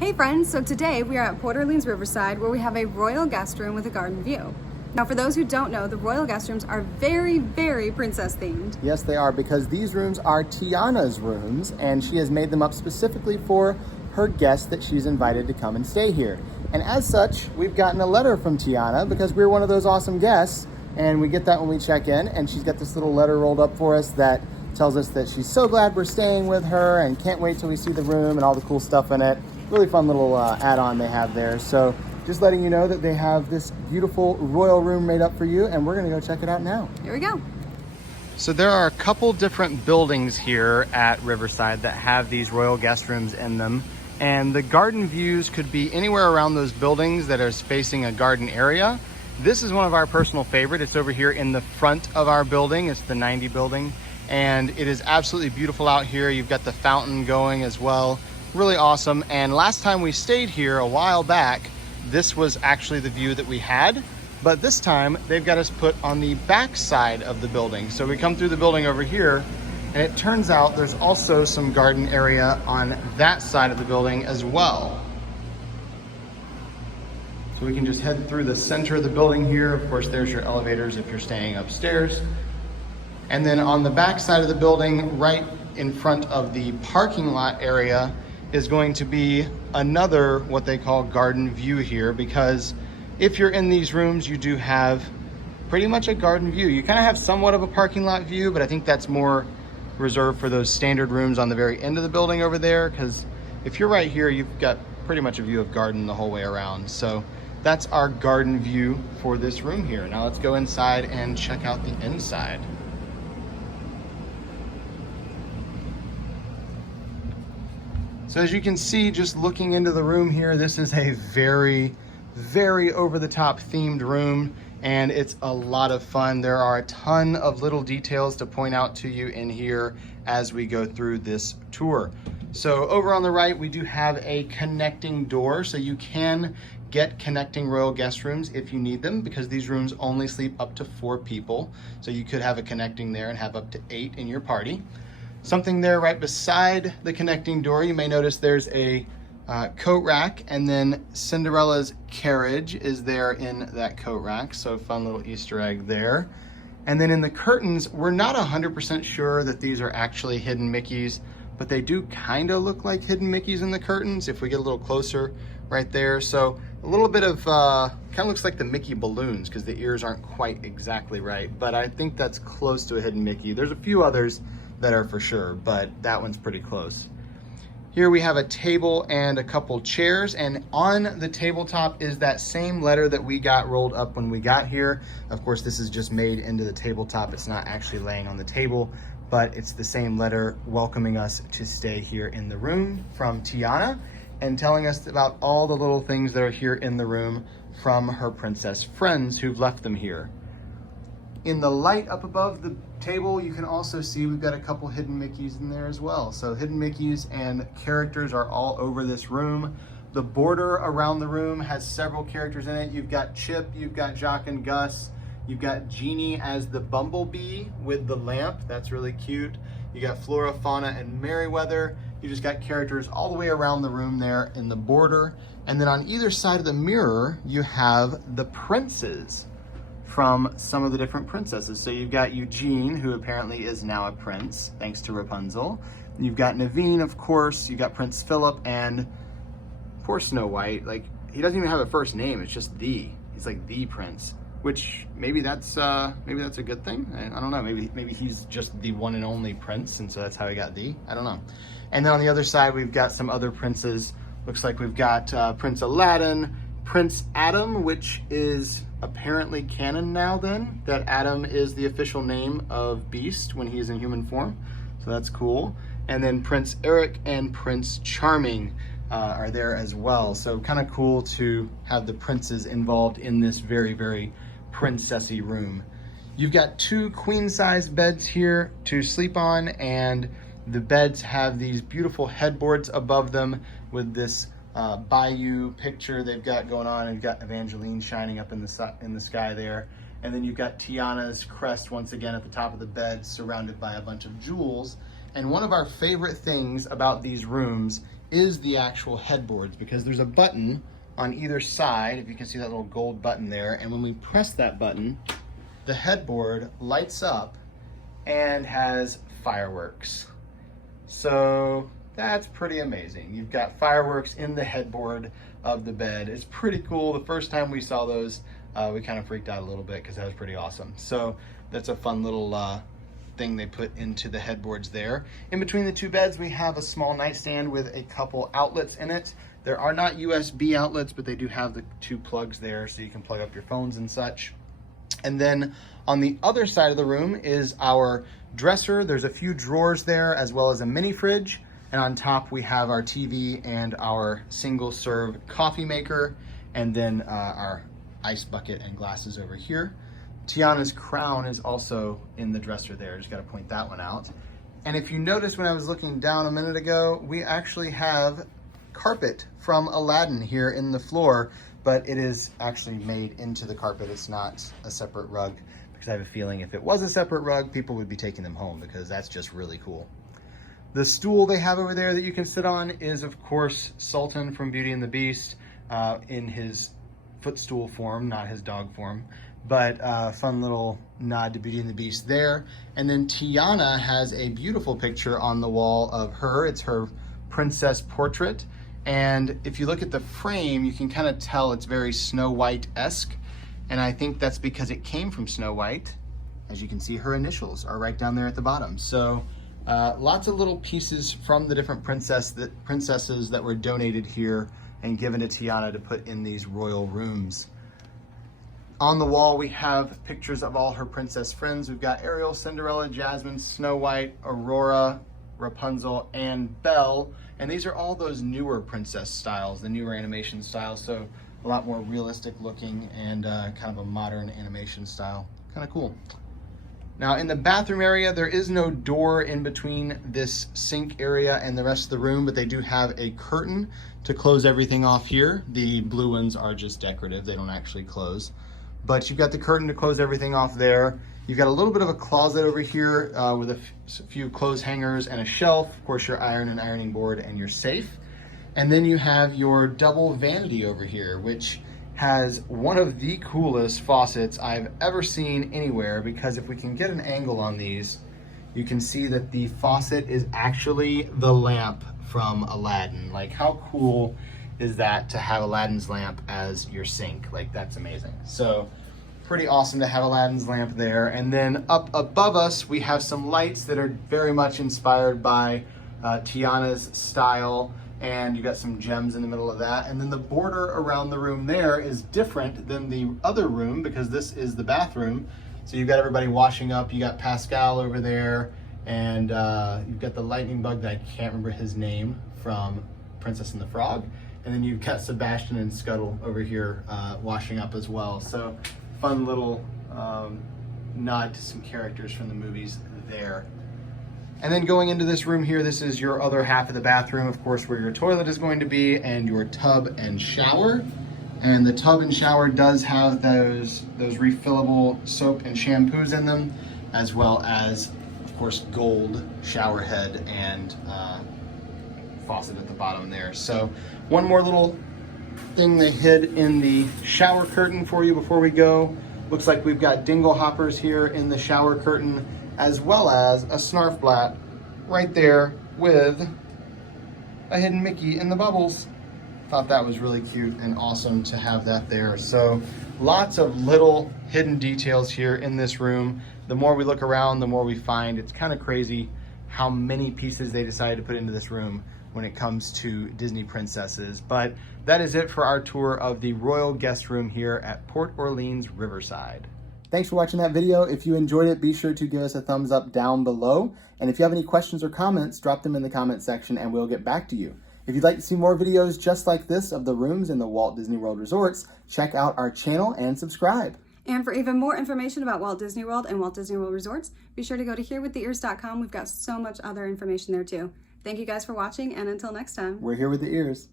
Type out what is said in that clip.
Hey friends, so today we are at Port Orleans Riverside where we have a royal guest room with a garden view. Now for those who don't know, the royal guest rooms are very, very princess themed. Yes, they are, because these rooms are Tiana's rooms, and she has made them up specifically for her guests that she's invited to come and stay here. And as such, we've gotten a letter from Tiana because we're one of those awesome guests, and we get that when we check in, and she's got this little letter rolled up for us that tells us that she's so glad we're staying with her and can't wait till we see the room and all the cool stuff in it. Really fun little add-on they have there. So just letting you know that they have this beautiful royal room made up for you, and we're gonna go check it out now. Here we go. So there are a couple different buildings here at Riverside that have these royal guest rooms in them. And the garden views could be anywhere around those buildings that are facing a garden area. This is one of our personal favorite. It's over here in the front of our building. It's the 90 building. And it is absolutely beautiful out here. You've got the fountain going as well. Really awesome. And last time we stayed here a while back, this was actually the view that we had. But this time they've got us put on the back side of the building. So we come through the building over here, and it turns out there's also some garden area on that side of the building as well. So we can just head through the center of the building here. Of course, there's your elevators if you're staying upstairs. And then on the back side of the building, right in front of the parking lot area, is going to be another what they call garden view here, because if you're in these rooms, you do have pretty much a garden view. You kind of have somewhat of a parking lot view, but I think that's more reserved for those standard rooms on the very end of the building over there, because if you're right here, you've got pretty much a view of garden the whole way around. So that's our garden view for this room here. Now let's go inside and check out the inside. So as you can see, just looking into the room here, this is a very, very over-the-top themed room, and it's a lot of fun. There are a ton of little details to point out to you in here as we go through this tour. So over on the right, we do have a connecting door, so you can get connecting royal guest rooms if you need them, because these rooms only sleep up to 4 people. So you could have a connecting there and have up to 8 in your party. Something there right beside the connecting door, you may notice there's a coat rack, and then Cinderella's carriage is there in that coat rack. So fun little Easter egg there. And then in the curtains, we're not 100% sure that these are actually hidden Mickeys, but they do kind of look like hidden Mickeys in the curtains if we get a little closer right there. So a little bit of, kind of looks like the Mickey balloons because the ears aren't quite exactly right, but I think that's close to a hidden Mickey. There's a few others that are for sure, but that one's pretty close. Here we have a table and a couple chairs, and on the tabletop is that same letter that we got rolled up when we got here. Of course, this is just made into the tabletop. It's not actually laying on the table, but it's the same letter welcoming us to stay here in the room from Tiana, and telling us about all the little things that are here in the room from her princess friends who've left them here. In the light up above the table, you can also see we've got a couple hidden Mickeys in there as well. So hidden Mickeys and characters are all over this room. The border around the room has several characters in it. You've got Chip, you've got Jacques and Gus, you've got Genie as the bumblebee with the lamp. That's really cute. You got Flora, Fauna, and Merryweather. You just got characters all the way around the room there in the border. And then on either side of the mirror, you have the princes from some of the different princesses. So you've got Eugene, who apparently is now a prince, thanks to Rapunzel. You've got Naveen, of course. You've got Prince Philip, and poor Snow White. Like, he doesn't even have a first name. It's just he's like the prince, which maybe that's a good thing. I don't know. Maybe he's just the one and only prince, and so that's how he got the. I don't know. And then on the other side, we've got some other princes. Looks like we've got Prince Aladdin, Prince Adam, which is apparently canon now then, that Adam is the official name of Beast when he is in human form. So that's cool. And then Prince Eric and Prince Charming are there as well. So kind of cool to have the princes involved in this very, very princessy room. You've got 2 queen-size beds here to sleep on, and the beds have these beautiful headboards above them with this bayou picture they've got going on, and you've got Evangeline shining up in the sky there. And then you've got Tiana's crest once again at the top of the bed, surrounded by a bunch of jewels. And one of our favorite things about these rooms is the actual headboards, because there's a button on either side, if you can see that little gold button there, and when we press that button, the headboard lights up and has fireworks. So that's pretty amazing. You've got fireworks in the headboard of the bed. It's pretty cool. The first time we saw those, we kind of freaked out a little bit because that was pretty awesome. So that's a fun little thing they put into the headboards there. In between the two beds, we have a small nightstand with a couple outlets in it. There are not USB outlets, but they do have the two plugs there so you can plug up your phones and such. And then on the other side of the room is our dresser. There's a few drawers there, as well as a mini fridge. And on top we have our TV and our single serve coffee maker, and then our ice bucket and glasses over here. Tiana's crown is also in the dresser there. Just gotta point that one out. And if you notice when I was looking down a minute ago, we actually have carpet from Aladdin here in the floor, but it is actually made into the carpet. It's not a separate rug, because I have a feeling if it was a separate rug, people would be taking them home, because that's just really cool. The stool they have over there that you can sit on is, of course, Sultan from Beauty and the Beast in his footstool form, not his dog form, but fun little nod to Beauty and the Beast there. And then Tiana has a beautiful picture on the wall of her. It's her princess portrait. And if you look at the frame, you can kind of tell it's very Snow White-esque. And I think that's because it came from Snow White. As you can see, her initials are right down there at the bottom. So lots of little pieces from the different princesses that were donated here and given to Tiana to put in these royal rooms. On the wall, we have pictures of all her princess friends. We've got Ariel, Cinderella, Jasmine, Snow White, Aurora, Rapunzel, and Belle. And these are all those newer princess styles, the newer animation styles. So a lot more realistic looking and kind of a modern animation style. Kind of cool. Now in the bathroom area, there is no door in between this sink area and the rest of the room, but they do have a curtain to close everything off here. The blue ones are just decorative. They don't actually close. But you've got the curtain to close everything off there. You've got a little bit of a closet over here with a few clothes hangers and a shelf, of course your iron and ironing board and your safe. And then you have your double vanity over here, which has one of the coolest faucets I've ever seen anywhere, because if we can get an angle on these, you can see that the faucet is actually the lamp from Aladdin. Like, how cool is that to have Aladdin's lamp as your sink? Like, that's amazing. So pretty awesome to have Aladdin's lamp there. And then up above us, we have some lights that are very much inspired by Tiana's style. And you got some gems in the middle of that. And then the border around the room there is different than the other room, because this is the bathroom. So you've got everybody washing up. You got Pascal over there, and you've got the lightning bug that I can't remember his name from Princess and the Frog. And then you've got Sebastian and Scuttle over here washing up as well. So fun little nod to some characters from the movies there. And then going into this room here, this is your other half of the bathroom, of course, where your toilet is going to be and your tub and shower. And the tub and shower does have those refillable soap and shampoos in them, as well as, of course, gold shower head and faucet at the bottom there. So one more little thing they hid in the shower curtain for you before we go. Looks like we've got dingle hoppers here in the shower curtain, as well as a snarf blat right there with a hidden Mickey in the bubbles. Thought that was really cute and awesome to have that there. So lots of little hidden details here in this room. The more we look around, the more we find. It's kind of crazy how many pieces they decided to put into this room when it comes to Disney princesses. But that is it for our tour of the Royal Guest Room here at Port Orleans Riverside. Thanks for watching that video. If you enjoyed it, be sure to give us a thumbs up down below. And if you have any questions or comments, drop them in the comment section and we'll get back to you. If you'd like to see more videos just like this of the rooms in the Walt Disney World resorts, check out our channel and subscribe. And for even more information about Walt Disney World and Walt Disney World resorts, be sure to go to herewiththeears.com. We've got so much other information there too. Thank you guys for watching, and until next time. We're here with the ears.